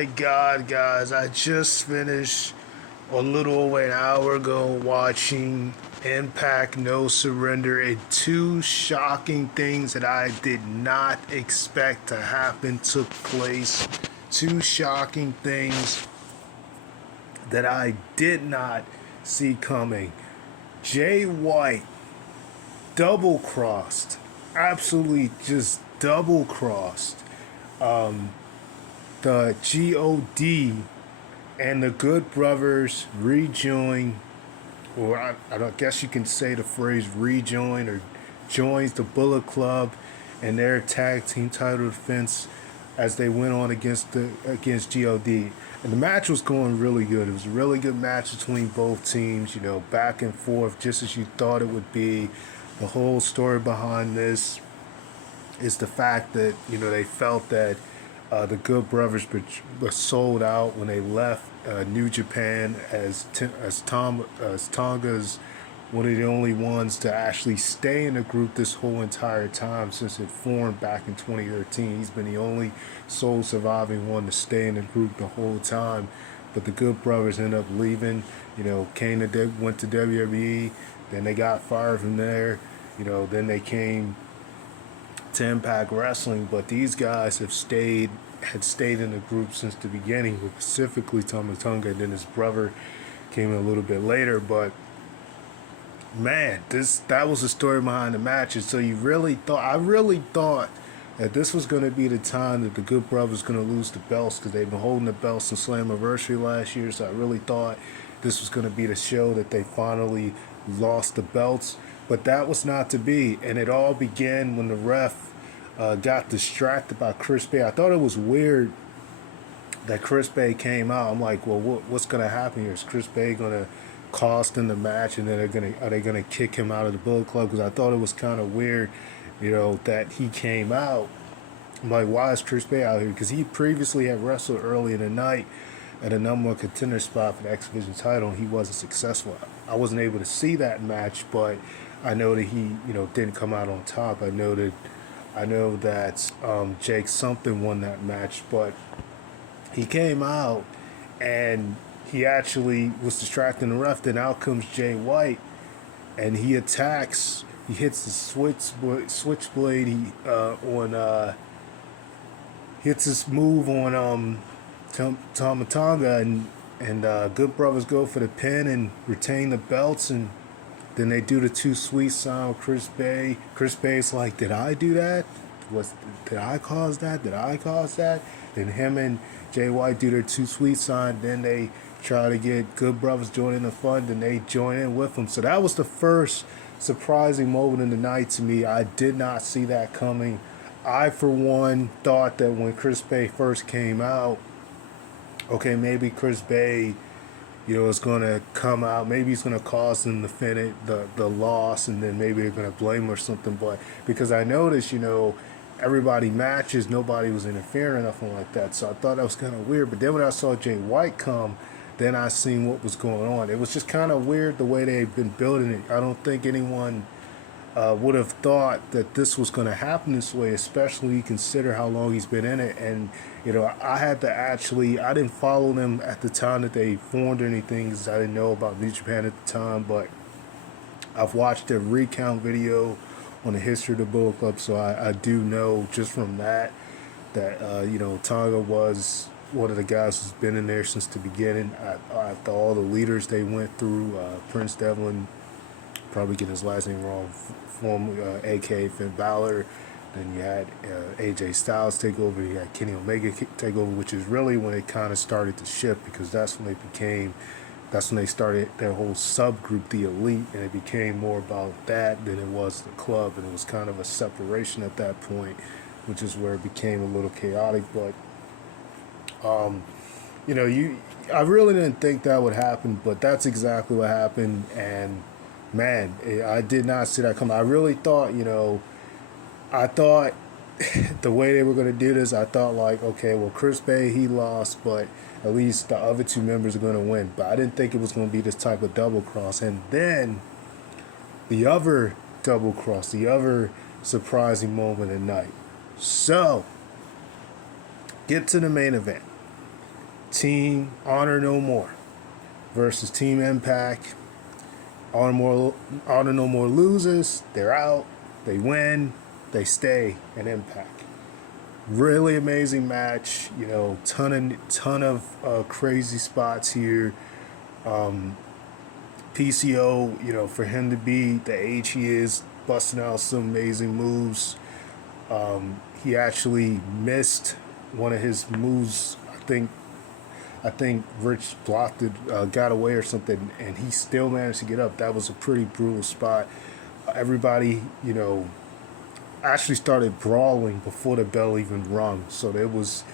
my God, guys, I just finished a little over an hour ago watching Impact No Surrender, and two shocking things that I did not expect to happen took place. Two shocking things that I did not see coming. Jay White double crossed, absolutely just double crossed the God, and the Good Brothers rejoin, or I don't guess you can say the phrase rejoin, or joins the Bullet Club and their tag team title defense as they went on against God. And the match was going really good. It was a really good match between both teams, back and forth, just as you thought it would be. The whole story behind this is the fact that they felt that the Good Brothers were sold out when they left New Japan, as Tonga's one of the only ones to actually stay in the group this whole entire time since it formed back in 2013. He's been the only sole surviving one to stay in the group the whole time. But the Good Brothers ended up leaving. Went to WWE. Then they got fired from there. Then they came to Impact Wrestling, but these guys had stayed in the group since the beginning, specifically Tama Tonga, and then his brother came in a little bit later. But man, that was the story behind the match. And so I really thought that this was going to be the time that the Good Brothers going to lose the belts, because they've been holding the belts since Slammiversary last year. So I really thought this was going to be the show that they finally lost the belts. But that was not to be, and it all began when the ref got distracted by Chris Bay. I thought it was weird that Chris Bay came out. I'm like, well, what's going to happen here? Is Chris Bay going to cost in the match, and then are they going to kick him out of the Bullet Club? Because I thought it was kind of weird, that he came out. I'm like, why is Chris Bay out here? Because he previously had wrestled early in the night at a number one contender spot for the X Division title, and he wasn't successful. I wasn't able to see that match, but I know that he, didn't come out on top. I know that Jake something won that match, but he came out and he actually was distracting the ref. Then out comes Jay White, and he attacks. He hits the switchblade. He hits this move on Tama Tonga, and Good Brothers go for the pin and retain the belts, and then they do the too sweet sign with Chris Bay. Chris Bay's like, did I do that? Did I cause that? Did I cause that? Then him and Jay White do their too sweet sign. Then they try to get Good Brothers joining the fun. Then they join in with them. So that was the first surprising moment in the night to me. I did not see that coming. I, for one, thought that when Chris Bay first came out, okay, maybe Chris Bay, is going to come out. Maybe he's going to cause them the loss, and then maybe they're going to blame him or something. But because I noticed, everybody matches, nobody was interfering or nothing like that. So I thought that was kind of weird. But then when I saw Jay White come, then I seen what was going on. It was just kind of weird the way they've been building it. I don't think anyone would have thought that this was going to happen this way, especially you consider how long he's been in it. And I didn't follow them at the time that they formed or anything, because I didn't know about New Japan at the time, but I've watched their recount video on the history of the Bullet Club, so I do know just from that Tonga was one of the guys who's been in there since the beginning. After all the leaders they went through, Prince Devlin, probably getting his last name wrong, a.k.a. Finn Balor. Then you had AJ Styles take over. You had Kenny Omega take over, which is really when it kind of started to shift, because that's when they started their whole subgroup, the Elite, and it became more about that than it was the club, and it was kind of a separation at that point, which is where it became a little chaotic. But I really didn't think that would happen, but that's exactly what happened. And man, I did not see that coming. I really thought, I thought the way they were going to do this, I thought like, okay, well, Chris Bay, he lost, but at least the other two members are going to win. But I didn't think it was going to be this type of double cross. And then the other double cross, the other surprising moment at night. So, get to the main event. Team Honor No More versus Team Impact. Honor No More loses, they're out. They win, they stay in Impact. Really amazing match. Ton of crazy spots here. PCO, for him to be the age he is, busting out some amazing moves. He actually missed one of his moves. I think Rich blocked it, got away or something, and he still managed to get up. That was a pretty brutal spot. Everybody, actually started brawling before the bell even rung. So it was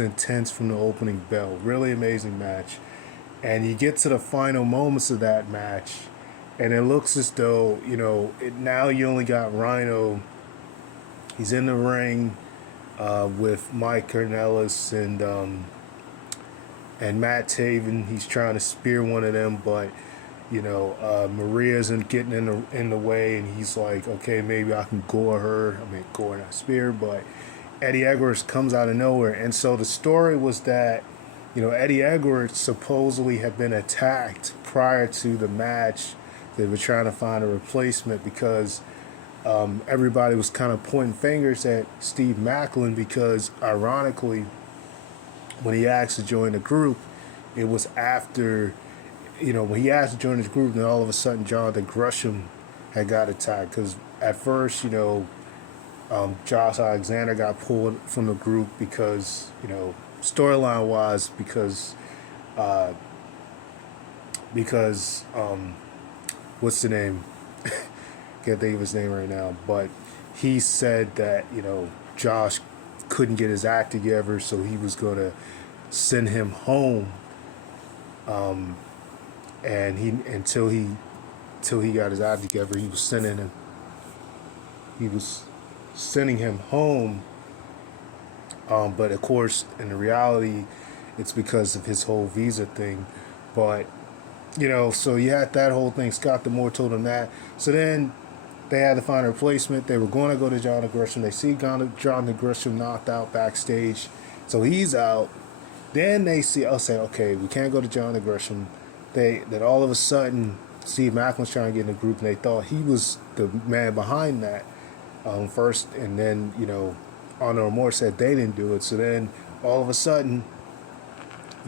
intense from the opening bell. Really amazing match. And you get to the final moments of that match, and it looks as though now you only got Rhino. He's in the ring with Mike Cornelis and Matt Taven. He's trying to spear one of them, but Maria's getting in the way, and he's like, okay, maybe I can gore her. I mean, gore, not spear, but Eddie Edwards comes out of nowhere. And so the story was that, Eddie Edwards supposedly had been attacked prior to the match. They were trying to find a replacement because everybody was kind of pointing fingers at Steve Macklin because, ironically, when he asked to join the group, it was after, when he asked to join his group, then all of a sudden Jonathan Gresham had got attacked. Because at first, Josh Alexander got pulled from the group because, storyline wise, because what's the name? Can't think of his name right now, but he said that, Josh couldn't get his act together, so he was going to send him home. And until he got his act together, he was sending him home. But of course, in the reality, it's because of his whole visa thing. But so you had that whole thing. Scott D'Amore told him that. So then they had to find a replacement. They were going to go to Jonathan Gresham. They see Jonathan Gresham knocked out backstage, so he's out. Then they say, okay, we can't go to Jonathan Gresham. Then all of a sudden, Steve Macklin's trying to get in the group, and they thought he was the man behind that first. And then, Honor No More said they didn't do it. So then all of a sudden,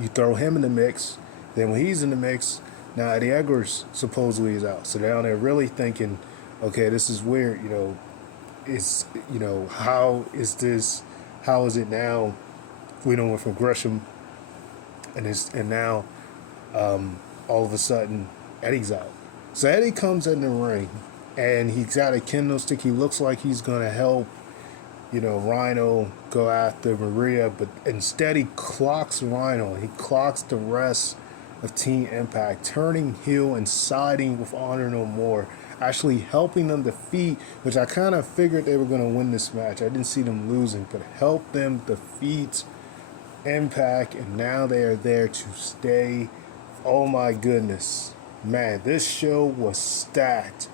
you throw him in the mix. Then when he's in the mix, now Eddie Edwards supposedly is out. So now they're really thinking, okay, this is weird. It's, how is this? How is it now? We don't went from Gresham, and now all of a sudden Eddie's out. So Eddie comes in the ring, and he's got a kendo stick. He looks like he's gonna help, Rhino go after Maria, but instead he clocks Rhino. He clocks the rest of Team Impact, turning heel and siding with Honor No More, actually helping them defeat, which I kind of figured they were going to win this match. I didn't see them losing, but helped them defeat Impact, and now they are there to stay. Oh my goodness. Man, this show was stacked.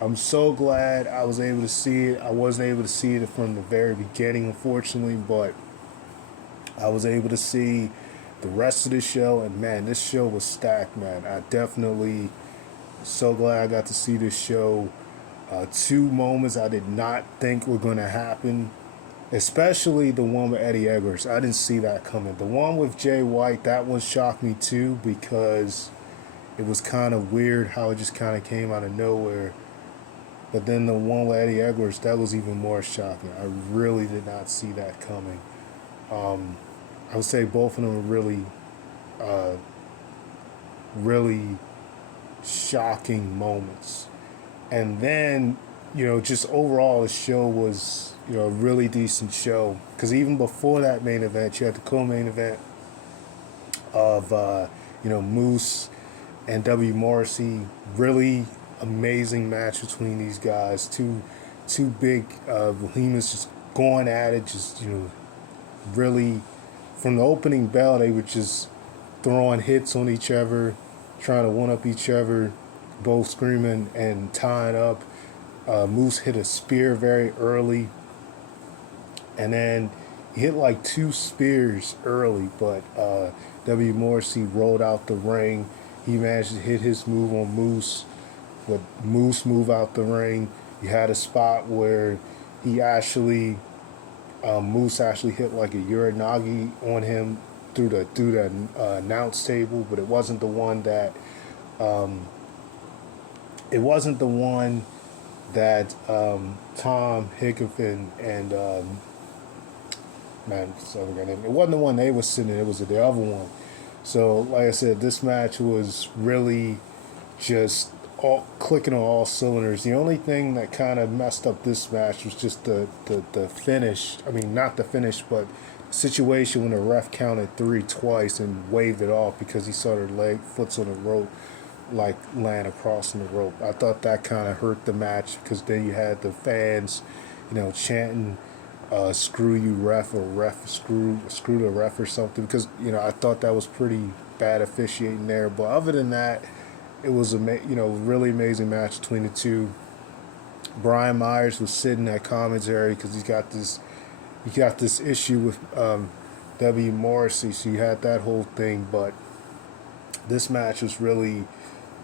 I'm so glad I was able to see it. I wasn't able to see it from the very beginning, unfortunately, but I was able to see the rest of the show, and man, this show was stacked, man. I definitely so glad I got to see this show. Two moments I did not think were going to happen, especially the one with Eddie Edwards. I didn't see that coming. The one with Jay White, that one shocked me too, because it was kind of weird how it just kind of came out of nowhere. But then the one with Eddie Edwards, that was even more shocking. I really did not see that coming. I would say both of them were really shocking moments. And then, just overall, the show was, a really decent show. Because even before that main event, you had the co-main event of, Moose and W. Morrissey. Really amazing match between these guys. Two big behemoths just going at it, just, really, from the opening bell, they were just throwing hits on each other, trying to one-up each other, both screaming and tying up. Moose hit a spear very early, and then He hit like two spears early, but W. Morrissey rolled out the ring. He managed to hit his move on Moose, but Moose move out the ring. You had a spot where he actually Moose actually hit like a Uranagi on him through the announce table, but it wasn't the one that Tom Hickman and man, so it wasn't the one they was sitting in. It was the other one. So, like I said, this match was really just all clicking on all cylinders. The only thing that kind of messed up this match was just the finish. I mean, not the finish, but situation when the ref counted three twice and waved it off because he saw their foots on the rope, like land across the rope. I thought that kind of hurt the match because then you had the fans, chanting "screw you ref" or "ref screw the ref" or something, because I thought that was pretty bad officiating there. But other than that, it was really amazing match between the two. Brian Myers was sitting at commentary because he got this issue with W. Morrissey, so you had that whole thing. But this match was really,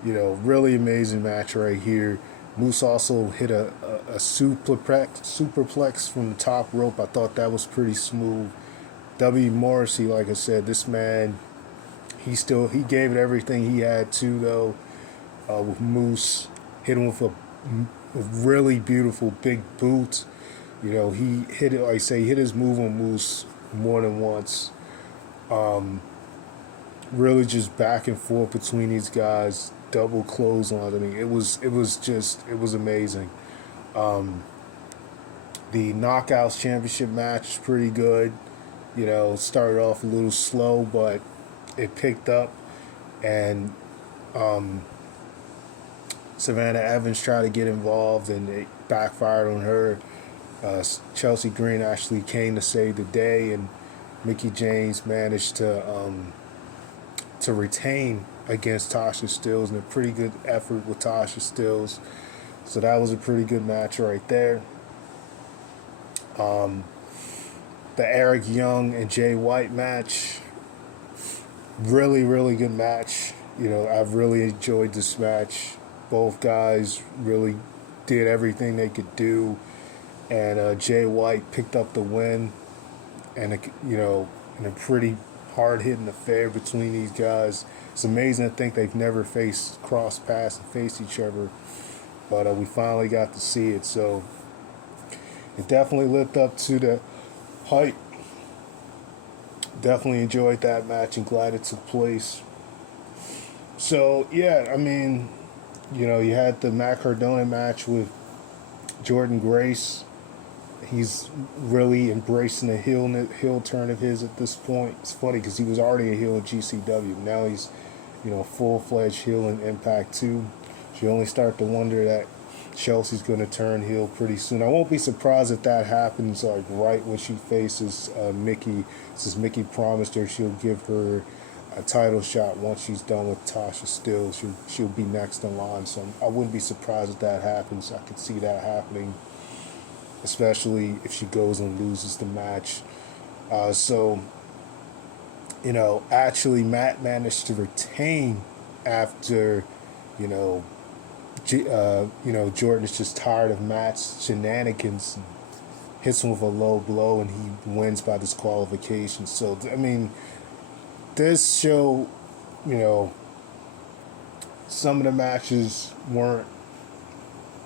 really amazing match right here. Moose also hit a superplex from the top rope. I thought that was pretty smooth. W. Morrissey, like I said, this man, he gave it everything he had to, though. With Moose, hit him with a really beautiful big boot. He hit it, like I say, he hit his move on Moose more than once. Really just back and forth between these guys, double clotheslines. I mean, it was amazing. The Knockouts Championship match was pretty good. Started off a little slow, but it picked up, and Savannah Evans tried to get involved, and it backfired on her. Chelsea Green actually came to save the day, and Mickie James managed to retain against Tasha Steelz, and a pretty good effort with Tasha Steelz. So that was a pretty good match right there. The Eric Young and Jay White match, really, really good match. I've really enjoyed this match. Both guys really did everything they could do, and Jay White picked up the win, and in a pretty hard-hitting affair between these guys. It's amazing to think they've never crossed paths and faced each other, but we finally got to see it. So it definitely lived up to the hype. Definitely enjoyed that match and glad it took place. So yeah, I mean, you had the Matt Cardona match with Jordan Grace. He's really embracing the heel turn of his at this point. It's funny because he was already a heel in GCW. Now he's, full-fledged heel in Impact 2. So you only start to wonder that Chelsea's going to turn heel pretty soon. I won't be surprised if that happens like right when she faces Mickie. Since Mickie promised her she'll give her a title shot once she's done with Tasha Steelz. She'll be next in line. So I wouldn't be surprised if that happens. I could see that happening, especially if she goes and loses the match. Actually Matt managed to retain after, Jordan is just tired of Matt's shenanigans, and hits him with a low blow, and he wins by disqualification. So, I mean, this show, some of the matches weren't,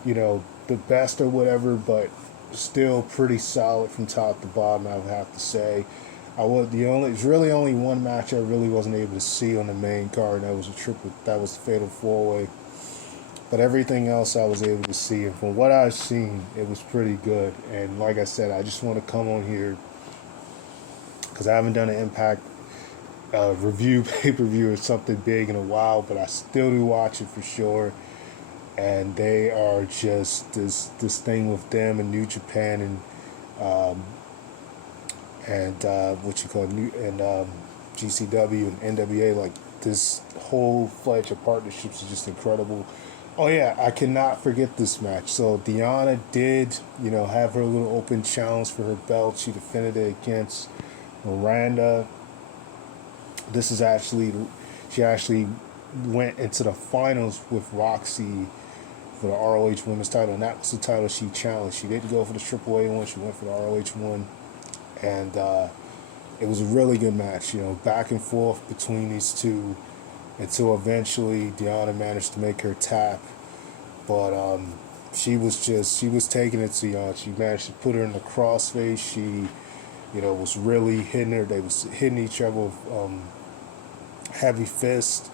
the best or whatever, but still pretty solid from top to bottom, I would have to say. It's really only one match I really wasn't able to see on the main card, and that was the Fatal 4-Way. But everything else I was able to see, and from what I've seen, it was pretty good. And like I said, I just want to come on here because I haven't done an Impact review pay-per-view or something big in a while, but I still do watch it for sure. And they are just this thing with them and New Japan and GCW and NWA, like this whole fledged of partnerships is just incredible. Oh yeah, I cannot forget this match. So Deanna did, have her little open challenge for her belt. She defended it against Miranda. This is actually, she actually went into the finals with Roxy for the ROH Women's title, and that was the title she challenged. She didn't go for the AAA one; she went for the ROH one, and it was a really good match. Back and forth between these two until eventually Deanna managed to make her tap, but she was taking it to Deanna. She managed to put her in the crossface. She was really hitting her. They was hitting each other with heavy fist.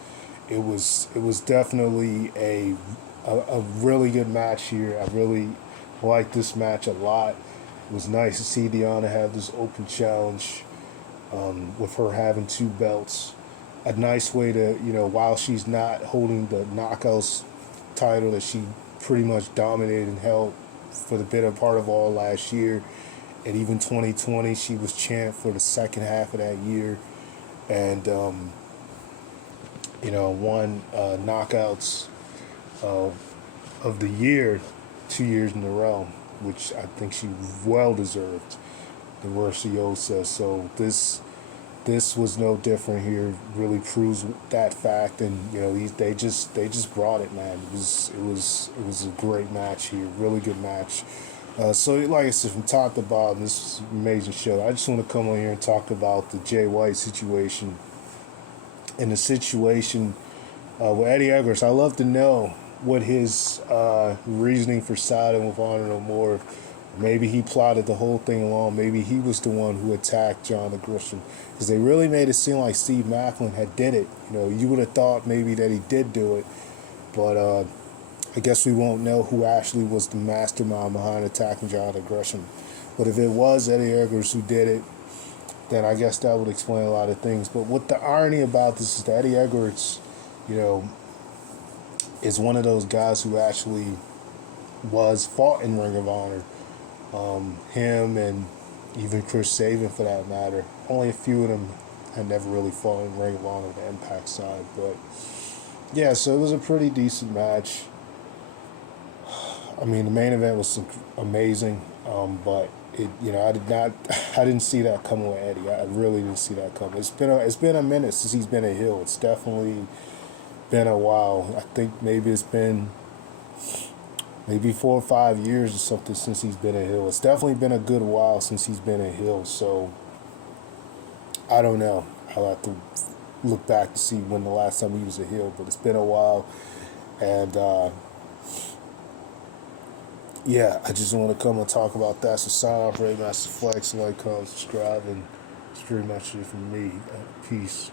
It was definitely a really good match here. I really liked this match a lot. It was nice to see Deanna have this open challenge with her having two belts. A nice way to, while she's not holding the Knockouts title that she pretty much dominated and held for the better part of all last year, and even 2020, she was champ for the second half of that year, and won knockouts of the year 2 years in a row, which I think she well deserved. The Merciosa. So this was no different here. Really proves that fact, and they just brought it, man. It was a great match here. Really good match. So like I said, from top to bottom, this is an amazing show. I just want to come on here and talk about the Jay White situation and the situation with Eddie Edwards. I love to know what his reasoning for siding with Honor No More. Maybe he plotted the whole thing along. Maybe he was the one who attacked John Gresham, because they really made it seem like Steve Macklin had did it. You would have thought maybe that he did do it, but I guess we won't know who actually was the mastermind behind attacking John Gresham. But if it was Eddie Edwards who did it, then I guess that would explain a lot of things. But what the irony about this is that Eddie Edwards, you know, is one of those guys who actually was fought in Ring of Honor. Him and even Chris Sabin, for that matter. Only a few of them had never really fought in Ring of Honor, the Impact side. But yeah, so it was a pretty decent match. I mean, the main event was amazing, but I didn't see that coming with Eddie. I really didn't see that coming. It's been a minute since he's been a heel. It's definitely been a while. I think maybe it's been maybe 4 or 5 years or something since he's been a heel. It's definitely been a good while since he's been a heel. So I don't know. I'll have to look back to see when the last time he was a heel, but it's been a while, and yeah, I just want to come and talk about that. So sign off, Ray Master Flex, like, comment, subscribe, and it's pretty much it from me. Peace.